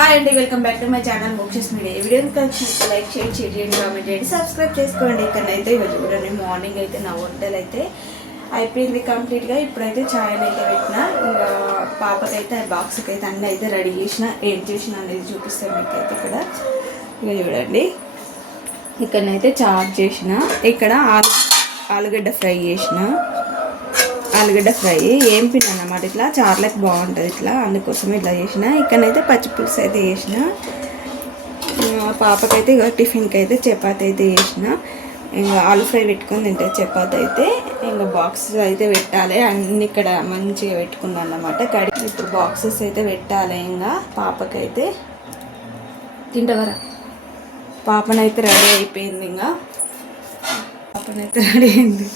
Hi అండి, welcome back to my channel Moksha's media. ఈ వీడియోని కలిసి లైక్ చేయండి, షేర్ చేయండి, కామెంట్ చేయండి, సబ్స్క్రైబ్ చేసుకోండి. ఇక్కడైతే ఇవాళ చూడండి, మార్నింగ్ అయితే నా వంటలు అయితే అయిపోయింది కంప్లీట్గా. ఇప్పుడైతే ఛాయ్ అయితే పెట్టిన, ఇంకా పాపకైతే బాక్స్కి అయితే అన్నీ అయితే రెడీ చేసిన. ఏం చేసిన అనేది చూపిస్తాను మీకైతే. ఇక్కడ ఇక చూడండి, ఇక్కడనైతే చాట్ చేసిన, ఇక్కడ ఆలుగడ్డ ఫ్రై చేసిన. ఆలుగడ్డ ఫ్రై ఏం పిన్ అన్నమాట, ఇట్లా చార్లకు బాగుంటుంది ఇట్లా, అందుకోసం ఇట్లా చేసిన. ఇక్కడనైతే పచ్చిపులుసు అయితే చేసిన. పాపకైతే ఇక టిఫిన్కి అయితే చపాతి అయితే చేసిన. ఇంకా ఆలు ఫ్రై పెట్టుకొని తింటే చపాతి అయితే ఇంకా బాక్సెస్ అయితే పెట్టాలి. అన్ని ఇక్కడ మంచిగా పెట్టుకున్నాను అన్నమాట. ఇప్పుడు బాక్సెస్ అయితే పెట్టాలి. ఇంకా పాపకైతే తింటవరా, పాపనైతే రెడీ అయిపోయింది. ఇంకా పాపనైతే రెడీ అయింది.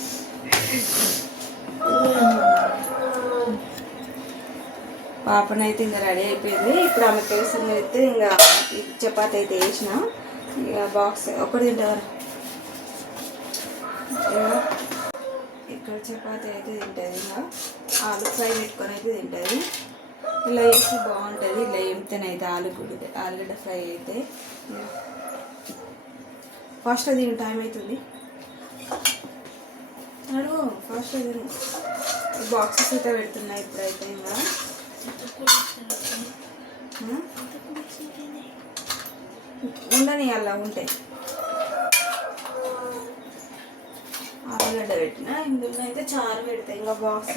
పాపనైతే ఇంకా రెడీ అయిపోయింది. ఇప్పుడు ఆమె కోసం అయితే ఇంకా చపాతి అయితే వేసిన. ఇక బాక్స్ ఒకటి తింటారు, ఇక్కడ చపాతి అయితే తింటుంది. ఇంకా ఆలు ఫ్రై పెట్టుకొని అయితే తింటుంది. ఇలా వేసి బాగుంటుంది. ఇలా ఏంతనైతే ఆలుగడ్డ ఫ్రై అయితే ఫాస్ట్ అది టైం అవుతుంది. అడుగు ఫాస్ట్ అది. బాక్సెస్ అయితే పెడుతున్నాయి ఇప్పుడైతే. ఇంకా ఉండని అలా ఉంటాయి. ఆలుగడ్డ పెట్టిన, ఇందులో అయితే చారు పెడతాయి. ఇంకా బాక్స్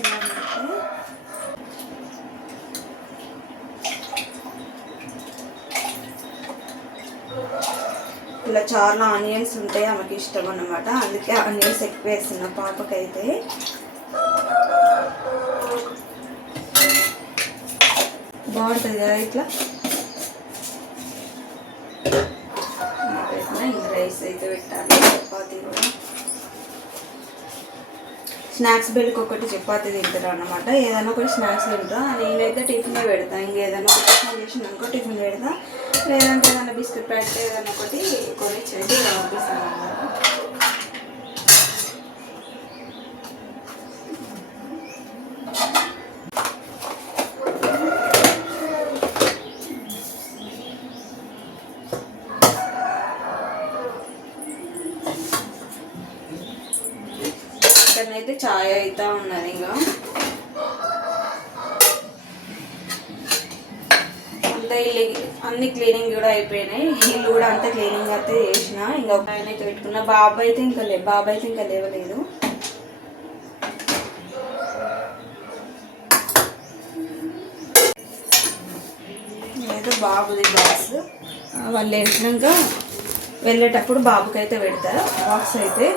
ఇలా చాలా ఆనియన్స్ ఉంటాయి, ఆమెకి ఇష్టం అన్నమాట. అందుకే ఆనియన్స్ ఎక్కువ వేస్తున్నా పాపకైతే. బాగుంటుంది కదా ఇట్లా. ఇంకా రైస్ అయితే పెట్టాలి, చపాతీ కూడా. స్నాక్స్ బెల్కి ఒకటి చపాతీ తింటారు అన్నమాట. ఏదైనా ఒకటి స్నాక్స్ తింటా. నేనైతే టిఫినే పెడతా. ఇంకేదైనా ఒకటి టిఫిన్ చేసిన అనుకో టిఫిన్ పెడతా. లేదంటే ఏదైనా బిస్కెట్ ప్యాకెట్ ఏదైనా ఒకటి కొనిచ్చి అయితే పంపిస్తాను అన్నమాట. ఇక్కడనైతే ఛాయ్ అవుతా ఉన్నది. ఇంకా అంతా అన్ని క్లీనింగ్ కూడా అయిపోయినాయి. ఇల్లు కూడా అంతా క్లీనింగ్ అయితే చేసిన. ఇంకా ఒక ఆయన అయితే పెట్టుకున్నా. బాబు అయితే ఇంకా లేవలేదు. అయితే బాబుది బాక్స్ వాళ్ళు వేసినాక వెళ్ళేటప్పుడు బాబుకైతే పెడతారు బాక్స్ అయితే.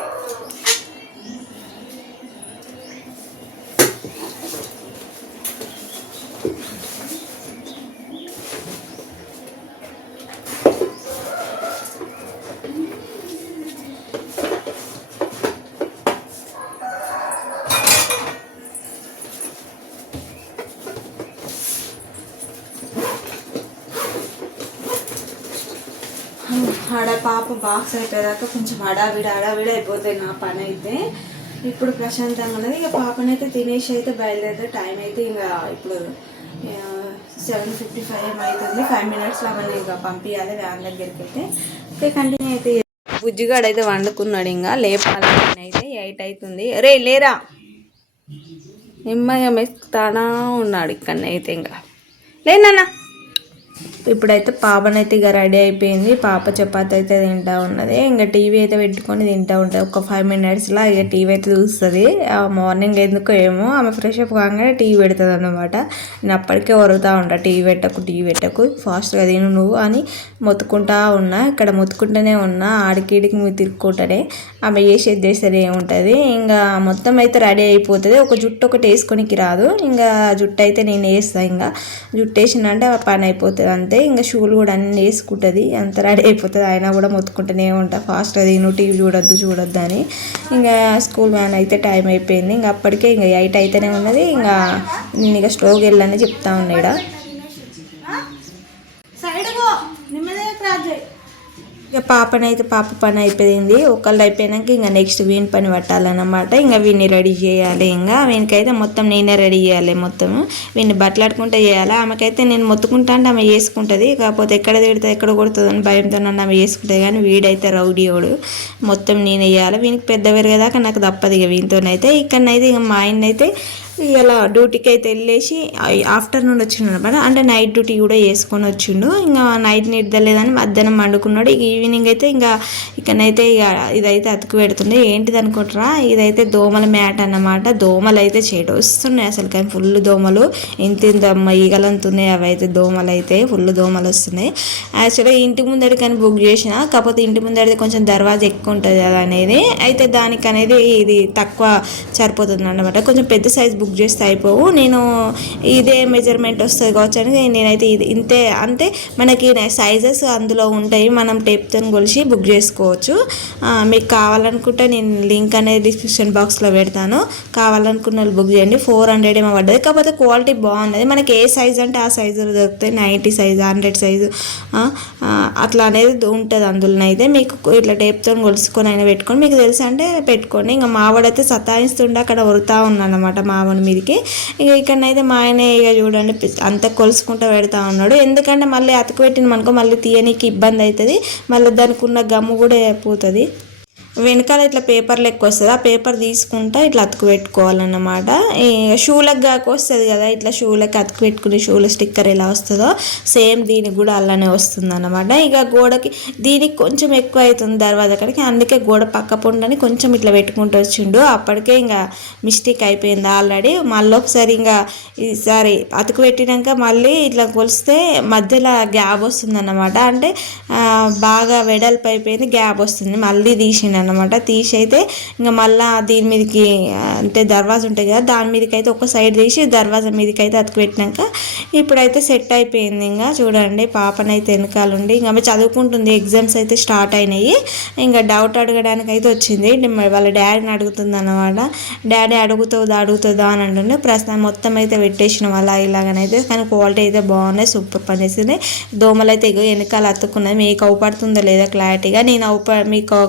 పాప బాక్స్ అయిపోయేదాకా కొంచెం హడావిడి అయిపోతాయి నా పని అయితే. ఇప్పుడు ప్రశాంతంగా ఉన్నది. ఇక పాపనైతే తినేసి అయితే బయలుదేరితే టైం అయితే ఇంకా ఇప్పుడు 7:55 ఏమవుతుంది. 5 minutesలో అవన్నీ ఇంకా పంపించాలి వ్యాన్ దగ్గరికి అయితే. ఓకే, కంటిన్యూ అయితే. బుజ్జిగాడు అయితే వండుకున్నాడు. ఇంకా లేపాలి అయితే 8 అవుతుంది. రే లేరా, నిమ్మగా మెస్తానా ఉన్నాడు ఇక్కడనైతే. ఇంకా లేదన్నా. ఇప్పుడైతే పాపనైతే ఇక రెడీ అయిపోయింది. పాప చపాతి అయితే తింటా ఉన్నది. ఇంకా టీవీ అయితే పెట్టుకొని తింటా ఉంటుంది. ఒక 5 minutesలో ఇక టీవీ అయితే చూస్తుంది. మార్నింగ్ ఎందుకో ఏమో ఆమె ఫ్రెష్ అప్ కాగానే టీవీ పెడుతుంది అన్నమాట. నేను అప్పటికే వరుతా ఉంటా, టీవీ పెట్టకు ఫాస్ట్గా తిను నువ్వు అని మొత్తుకుంటా ఉన్నా. ఇక్కడ మొత్తుకుంటూనే ఉన్నా, ఆడికిడికి మీరు తిరుక్కుంటానే. ఆమె చేసేది ఏముంటుంది. ఇంకా మొత్తం అయితే రెడీ అయిపోతుంది. ఒక జుట్టు ఒకటి వేసుకొనికి రాదు. ఇంకా జుట్టు అయితే నేను వేస్తాను. ఇంకా జుట్టు వేసినంటే ఆ పని అయిపోతుంది అంతే. ఇంకా షూలు కూడా అన్నీ వేసుకుంటుంది. అంత రెడీ అయిపోతుంది. అయినా కూడా మొత్తుకుంటూనే ఉంటా, ఫాస్ట్గా తిను, టీవీ చూడొద్దు అని. ఇంకా స్కూల్ వ్యాన్ అయితే టైం అయిపోయింది. ఇంకా అప్పటికే ఇంకా 8 అయితేనే ఉన్నది. ఇంకా నేను ఇక స్టోవ్కి వెళ్ళని చెప్తా ఉన్నాడు. ఇక పాప పని అయిపోయింది. ఒకళ్ళు అయిపోయినాక ఇంకా నెక్స్ట్ వీని పని పట్టాలన్నమాట. ఇంకా వీడిని రెడీ చేయాలి. ఇంకా వీనికైతే మొత్తం నేనే రెడీ చేయాలి. మొత్తం వీడిని బట్టలాడుకుంటే చేయాలి. ఆమెకైతే నేను మొత్తుకుంటా అంటే ఆమె చేసుకుంటుంది. కాకపోతే ఎక్కడ తిడుతుంది ఎక్కడ కొడుతుంది అని భయంతో నన్ను ఆమె చేసుకుంటుంది. కానీ వీడైతే రౌడీయోడు, మొత్తం నేను వేయాలి. వీనికి పెద్ద పెరిగేదాకా నాకు తప్పదు ఇక వీనితోనైతే. ఇక్కడనైతే ఇక మా ఆయన అయితే ఇలా డ్యూటీకి అయితే వెళ్ళేసి ఆఫ్టర్నూన్ వచ్చిండు అనమాట. అంటే నైట్ డ్యూటీ కూడా వేసుకొని వచ్చిండు. ఇంకా నైట్ నిద్రలేదని మధ్యాహ్నం వండుకున్నాడు. ఇక ఈవినింగ్ అయితే ఇంకా ఇక్కడనైతే ఇక ఇదైతే అతుకు పెడుతుండే. ఏంటిది అనుకుంటారా, ఇదైతే దోమల మ్యాట్ అన్నమాట. దోమలు అయితే చెడు వస్తున్నాయి అసలు, కానీ ఫుల్ దోమలు ఇంత ఈగలంతున్నాయి. అవి అయితే దోమలు అయితే ఫుల్ దోమలు వస్తున్నాయి. యాక్చువల్గా ఇంటి ముందడి కానీ బుక్ చేసిన, కాకపోతే ఇంటి ముందడిది కొంచెం దర్వాజా ఎక్కువ ఉంటుంది కదా అనేది, అయితే దానికి అనేది ఇది తక్కువ సరిపోతుంది అన్నమాట. కొంచెం పెద్ద సైజ్ బుక్ చేస్తే అయిపోవు. నేను ఇదే మెజర్మెంట్ వస్తుంది కావచ్చు అని నేనైతే ఇది ఇంతే. అంటే మనకి సైజెస్ అందులో ఉంటాయి, మనం టేప్తో కొలిసి బుక్ చేసుకోవచ్చు. మీకు కావాలనుకుంటే నేను లింక్ అనేది డిస్క్రిప్షన్ బాక్స్లో పెడతాను. కావాలనుకున్న వాళ్ళు బుక్ చేయండి. 400 ఏమో పడ్డది. కాకపోతే క్వాలిటీ బాగున్నది. మనకి ఏ సైజ్ అంటే ఆ సైజులో దొరుకుతాయి. 90 సైజు 100 సైజు అట్లా అనేది ఉంటుంది అందులో. అయితే మీకు ఇట్లా టేప్తో కొలుసుకొని అయినా పెట్టుకొని, మీకు తెలుసు అంటే పెట్టుకోండి. ఇంకా మావాడైతే సతాయిస్తుండే అక్కడ వరుతా ఉన్నాను అనమాట మావని మీదకి. ఇక ఇక్కడనైతే మా ఆయన ఇక చూడండి అంత కొలుసుకుంటూ పెడతా ఉన్నాడు. ఎందుకంటే మళ్ళీ అతుకు పెట్టిన మనకో మళ్ళీ తీయనీకి ఇబ్బంది అవుతుంది. మళ్ళీ దానికి ఉన్న గమ్ము కూడా పోతుంది. వెనకాల ఇట్లా పేపర్ లెక్క వస్తుంది. ఆ పేపర్ తీసుకుంటా ఇట్లా అతుకు పెట్టుకోవాలన్నమాట. షూలకు కాక వస్తుంది కదా, ఇట్లా షూలకు అతుకు పెట్టుకుని షూల స్టిక్కర్ ఎలా వస్తుందో సేమ్ దీనికి కూడా అలానే వస్తుంది అన్నమాట. ఇక గోడకి దీనికి కొంచెం ఎక్కువ అవుతుంది దర్వాజా కాడికి, అందుకే గోడ పక్క పొండని కొంచెం ఇట్లా పెట్టుకుంటూ వచ్చిండు. అప్పటికే ఇంకా మిస్టేక్ అయిపోయింది ఆల్రెడీ. మళ్ళీ ఒకసారి ఇంకా ఈసారి అతుకు పెట్టినాక మళ్ళీ ఇట్లా కొలిస్తే మధ్యలో గ్యాప్ వస్తుంది అన్నమాట. అంటే బాగా వెడల్పు అయిపోయింది, గ్యాప్ వస్తుంది. మళ్ళీ తీసిండు అన్నమాట. తీసి అయితే ఇంకా మళ్ళీ దీని మీదకి అంటే దర్వాజా ఉంటాయి కదా, దాని మీదకి అయితే ఒక సైడ్ తీసి దర్వాజా మీదకి అయితే అతుకు పెట్టినాక ఇప్పుడైతే సెట్ అయిపోయింది. ఇంకా చూడండి పాపనైతే వెనకాలండి ఇంకా ఆమె చదువుకుంటుంది. ఎగ్జామ్స్ అయితే స్టార్ట్ అయినాయి. ఇంకా డౌట్ అడగడానికి అయితే వచ్చింది. వాళ్ళ డాడీని అడుగుతుంది అన్నమాట. డాడీ అడుగుతుందా అని అంటుండే. ప్రస్తుతం మొత్తం అయితే పెట్టేసినాం అలా ఇలాగనైతే. కానీ క్వాలిటీ అయితే బాగున్నాయి, సూపర్ పనిచేసింది. దోమలు అయితే వెనకాల అతుక్కున్నది. మీకు అవుపడుతుందో లేదా క్లారిటీగా, నేను మీకు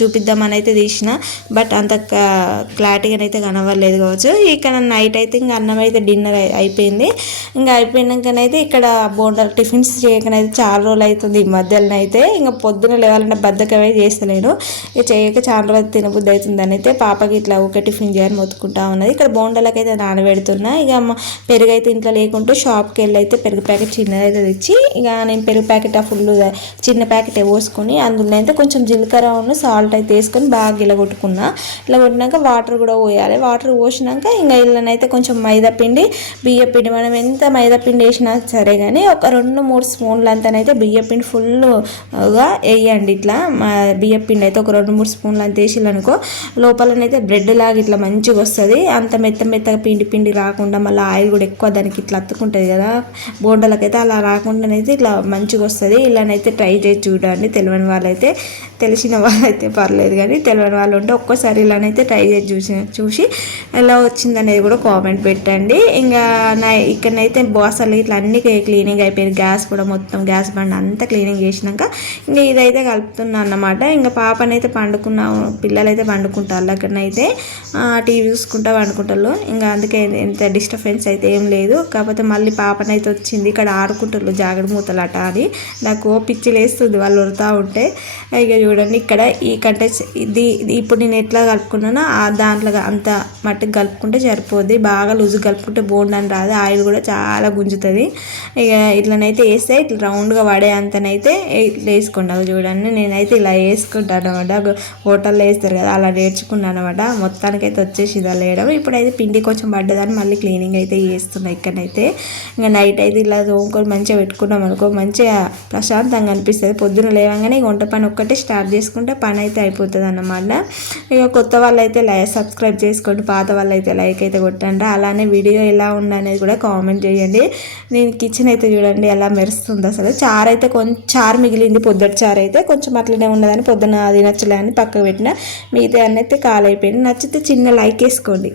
చూపిద్దామని అయితే తీసిన, బట్ అంత క్లారిటీగా అయితే కనవలేదు కావచ్చు. ఇక్కడ నైట్ అయితే ఇంకా అన్నం అయితే డిన్నర్ అయిపోయింది. ఇంకా అయిపోయినాకనైతే ఇక్కడ బోండాలు టిఫిన్స్ చేయకనైతే చాలా రోజులు అవుతుంది ఈ మధ్యలో అయితే. ఇంకా పొద్దున లేవాలంటే బద్దకమే చేస్తలేను. ఇక చేయక చాలా రోజులు తినబుద్ధి అవుతుంది అని అయితే పాపకి ఇట్లా ఒక టిఫిన్ చేయాలని మొత్తుకుంటా ఉన్నది. ఇక్కడ బోండాలకైతే నానబెడుతున్నా. ఇక పెరుగు అయితే ఇంట్లో లేకుంటే షాప్కి వెళ్ళి అయితే పెరుగు ప్యాకెట్ చిన్నది అయితే తెచ్చి, ఇక నేను పెరుగు ప్యాకెట్ ఆ ఫుల్ చిన్న ప్యాకెట్ పోసుకొని అందులో అయితే కొంచెం జీలకర్ర సాల్ట్ అయితే వేసుకొని బాగా ఇలా కొట్టుకున్నా. ఇలా కొట్టినాక వాటర్ కూడా పోయాలి. వాటర్ పోసినాక ఇంకా ఇళ్ళనైతే కొంచెం మైదా పిండి బియ్య పిండి, మనం ఎంత మైదా పిండి వేసినా సరే కానీ ఒక 2-3 స్పూన్లు అంతనైతే బియ్య పిండి ఫుల్గా వేయండి. ఇట్లా బియ్య పిండి అయితే ఒక 2-3 స్పూన్లు అంత వేసిల్లనుకో లోపలనైతే బ్రెడ్ లాగా ఇట్లా మంచిగా వస్తుంది. అంత మెత్తగా పిండి రాకుండా, మళ్ళీ ఆయిల్ కూడా ఎక్కువ దానికి ఇట్లా అత్తుకుంటుంది కదా బోండాలకైతే, అలా రాకుండానైతే ఇట్లా మంచిగా వస్తుంది. ఇలానైతే ట్రై చేసి చూడండి. తెలియని వాళ్ళైతే, తెలిసిన వాళ్ళైతే పర్లేదు, కానీ తెలియని వాళ్ళు ఉంటే ఒక్కసారి ఇలానైతే ట్రై చేసి చూసి ఎలా వచ్చిందనేది కూడా కామెంట్ పెట్టండి. ఇంకా ఇక్కడనైతే బాసలు ఇట్లా అన్ని క్లీనింగ్ అయిపోయింది. గ్యాస్ కూడా మొత్తం గ్యాస్ బండ్ అంతా క్లీనింగ్ చేసినాక ఇంకా ఇదైతే కలుపుతున్నా అన్నమాట. ఇంకా పాపనైతే పిల్లలైతే పండుకుంటారు. అక్కడనైతే టీవీ చూసుకుంటా పండుకుంటారు. ఇంకా అందుకే ఎంత డిస్టర్బెన్స్ అయితే ఏం లేదు. కాకపోతే మళ్ళీ పాపనైతే వచ్చింది. ఇక్కడ ఆడుకుంటారు జాగడి మూతలు అట అని, నాకు పిచ్చి లేస్తుంది వాళ్ళు వరుతూ ఉంటే. ఇక చూడండి ఇక్కడ ఈ ఇది ఇప్పుడు నేను ఎట్లా కలుపుకున్నానో దాంట్లో అంత మట్టుకు కలుపుకుంటే సరిపోద్ది. బాగా లూజు కలుపుకుంటే బోండాని రాదు, ఆయిల్ కూడా చాలా గుంజుతుంది. ఇక ఇట్లనైతే వేస్తే ఇట్లా రౌండ్గా పడే అంతనైతే ఇట్లా వేసుకోండి. అవి చూడండి నేనైతే ఇలా వేసుకుంటాను అనమాట. హోటల్లో వేస్తారు కదా అలా నేర్చుకున్నాను అనమాట. మొత్తానికైతే వచ్చేసి ఇలా వేయడం. ఇప్పుడైతే పిండి కొంచెం పడ్డదని మళ్ళీ క్లీనింగ్ అయితే చేస్తున్నాను. ఇక్కడైతే ఇంకా నైట్ అయితే ఇలా తోముకొని మంచిగా పెట్టుకున్నాం అనుకో మంచిగా ప్రశాంతంగా అనిపిస్తుంది. పొద్దున లేవగానే వంట పని ఒక్కటే స్టార్ట్ చేసుకుంటే పని అయితే అయిపోతుంది అన్నమాట. ఇక కొత్త వాళ్ళు అయితే సబ్స్క్రైబ్ చేసుకోండి, పాత వాళ్ళు అయితే లైక్ అయితే కొట్టండి. అలానే వీడియో ఎలా ఉందనేది కూడా కామెంట్ చేయండి. నేను కిచెన్ అయితే చూడండి ఎలా మెరుస్తుంది అసలు. చారు అయితే కొంచెం చారు మిగిలింది, పొద్దుటి చారు అయితే కొంచెం అట్లనే ఉన్నదని పొద్దున అది నచ్చలే అని పక్కకు పెట్టిన. మిగతా అన్నీ అయితే కాలైపోయింది. నచ్చితే చిన్న లైక్ వేసుకోండి.